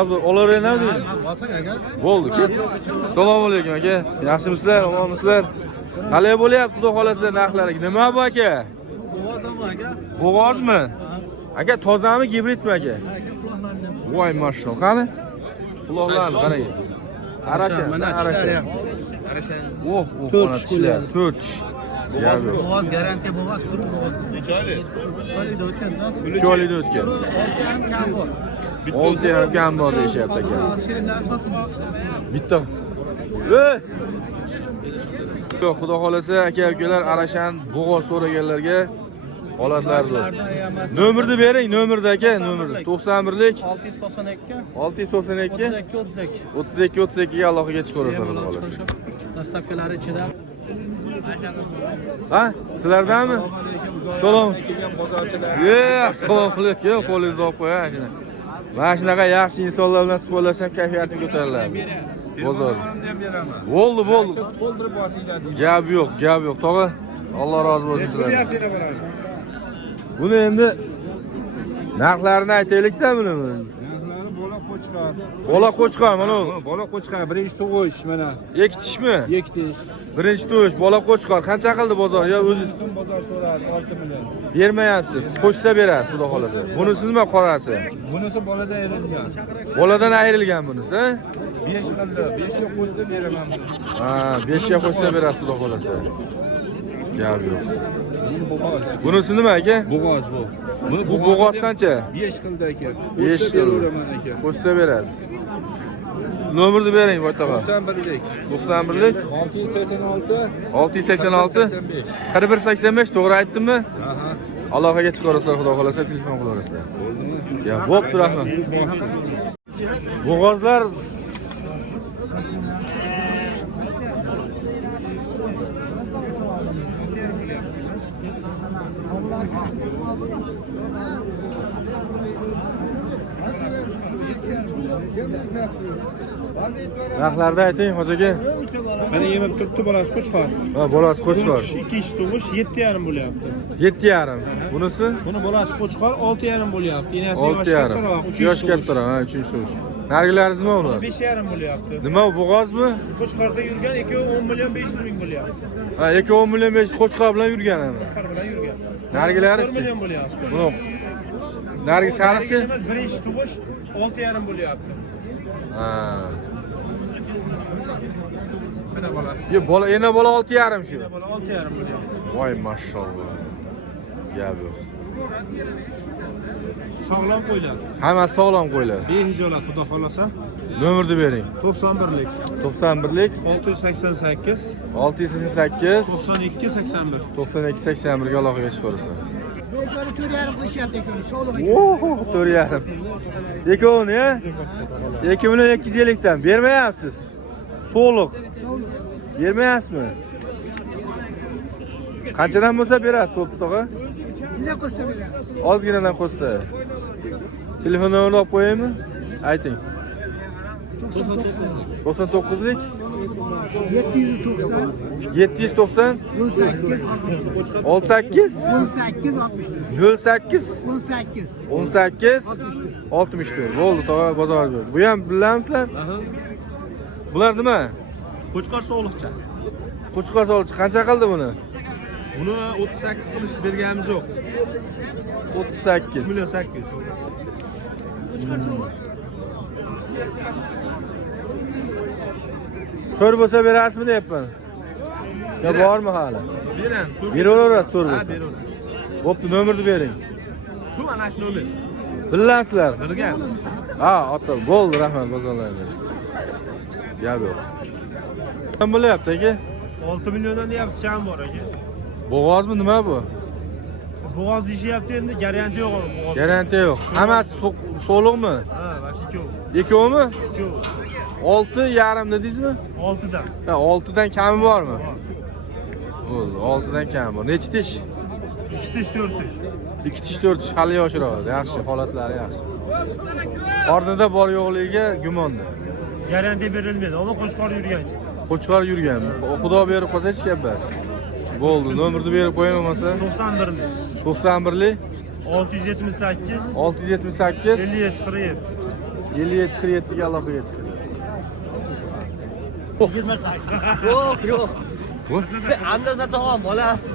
Abdul, olaverenadi. Bosing aka. Bo'ldi, ket. Assalomu alaykum aka. Yaxshimisizlar, omonmisizlar? Qalay bo'lyapti, xudo xolasa narxlariga? Nima bu aka? Bo'g'ozmi aka? Bo'g'ozmi? Aka tozami, gibridmi aka? Voy mashallah. Qani? Quloqlarni qarang. Arashan, mana arashan. Arashan. Oh, To'rt tishlar. 4 tish. Bo'g'oz garantiya bo'g'oz, quruq bo'g'oz. Necha oylik? 3 oylikda o'tgan-da. 3 oylikda o'tgan. 6 kam bor. 6 kam bor deyapti aka. Shirinlar sotib. Bitta. Yo'q, xudo xolasa aka-ukalar Arashan bo'g'oz so'raganlarga holatlari zo'r. Nomerni bering, nomerda aka, nomerni. 91lik 692 32 ga aloqaga chiqaverasiz, xudo xolasa. Dastavkalari ichida. Ha, sizlardanmi? Salom. Assalomu alaykum, qo'lingizni olib qo'ying. Mana shunaqa yaxshi insonlar bilan suhbatlashsam kayfiyatim ko'tariladi. Bozor. Bo'ldi. To'ldirib bosinglar. Gap yo'q, tog'a. Alloh rozi bo'lsin sizlardan. Buni endi narxlarini aytaylik-da buni. Narxlari bola qo'chqar. Bola qo'chqar mana u. Bola qo'chqar, birinchi tug'ish mana. Ikki tishmi? Ikki tish. Birinchi tush, bola qo'chqar. Qancha qildi bozor? Yo o'zingiz Bozor so'radi 6 million. bermayapsiz. Qo'shsa berasiz, xudo xolasa. Bunisi nima qorasi? Bunisi boladan ayrilgan. Boladan ayrilgan bunisi, ha? 5 qildi. 5 ga qo'shsa beraman. Ha, 5 ga qo'shsa berasiz, xudo xolasa. Gap yo'q. Bunisi nima aka? Bo'g'oz bu. Bu bo'g'oz qancha? 5 qildi aka. 5 beraman aka. Qo'shsa berasiz. Nomerni bering, botaga. 91lik 91lik 686 4185, to'g'ri aytdimmi? Aha. Aloqaga chiqarasizlar, xudo xolasa telefon qilaverasizlar. Ya, bo'pti, rahmat. Bo'g'ozlar narxlarda ayting, hojaga. Mana yemib turibdi bolasi qo'chqor. Ha, bolasi qo'chqor. Ikkinchi tug'ish 7,5 bo'lyapti. 7,5. Bunisi Buni bolasi qo'chqor 6,5 bo'lyapti. Enasi 6,5. Yosh kattaroq, ha, 3-tush. Nargilaringiz nima uni? 5,5 bo'lyapti. Nima bu, bo'g'ozmi? Qo'chqorda yurgan ikkovi 10 million 500 ming bo'lyapti. Ha, 10 million 500 qo'chqor bilan yurgan ham. Qo'chqor bilan yurgan. Nargilari 10 million bo'lyapti. Buni nargi sariqchi? Birinchi tug'ish 6,5 bo'lyapti. Ha. Mana bolasi. Yo, bola, yana bola 6,5 shu. Bola 6,5 bo'lyapti. Voy mashalloh. Gap yo'q. Sog'lom qo'ylar. Hammasi sog'lom qo'ylar. Behijolat xudo xolasa. Nomerni bering. 91lik 91lik 688 688 92 81. 92 81 ga aloqaga chiqarasizlar. Do'konni 4,5 qilishyapti ekan, sog'lig'i. Oho, 4,5. Ikkovini, ha? 2 million 250 dan bermayapsiz. So'liq. Bermayapsizmi? Qanchadan bo'lsa berasiz, to'p tog'a? Nima qo'shsa beradi? Ozginadan qo'shsa. Telefon nomerini olib qo'yaymi? Ayting. 99lik 790 790 18 18 64. Bo'ldi, tog'a bozorga. Bu ham bilamsizlar? Bular nima? Qo'chqor sog'liqcha. Qo'chqor solchi qancha qildi buni? Buni 38 qilish berganimiz yo'q. 38. 1 million 800. To'r bo'lsa berasizmi deyapman. Ya bormi hali? Beraman. Beraverasiz to'r Ha, bo'lsa. beraman. Bo'pti, nomerni bering. Shu mana shu nomer. Bilasizlar. Birga. Ha, ota, bo'ldi, rahmat, bozorlaymiz. Gap yo'q. Nima bo'lyapti aka? 6 milliondan deyapsiz, kam bor aka. Bo'g'ozmi, nima bu? Bo'g'oz deyapti endi, garantiya yo'q bo'g'oz. Garantiya yo'q. Hammasi so'liqmi? Ha, mana shu ikkovi. Ikkovimi? Ikkovi. 6,5 dedingizmi? 6 dan. Ha, 6 dan kami bormi? Bo'ldi, 6 dan kami bor. Nechi tish? 2 tish, 4 tish. 2 tish 4 tish hali yoshroq. Yaxshi, holatlari yaxshi. Qornida bor yo'qligiga gumonda. Garantiya berilmaydi. Ona qo'chqor yurgancha. Qo'chqor yurgan. Xudo berib qolsa hech gap emas. Bo'ldi, nomerni berib qo'ying bo'lmasa. 91lik 91lik 678 678 57 47. 57-47 ga aloqaga chiqadi. Yo'q, yo'q. Andoza tog'am bolasi.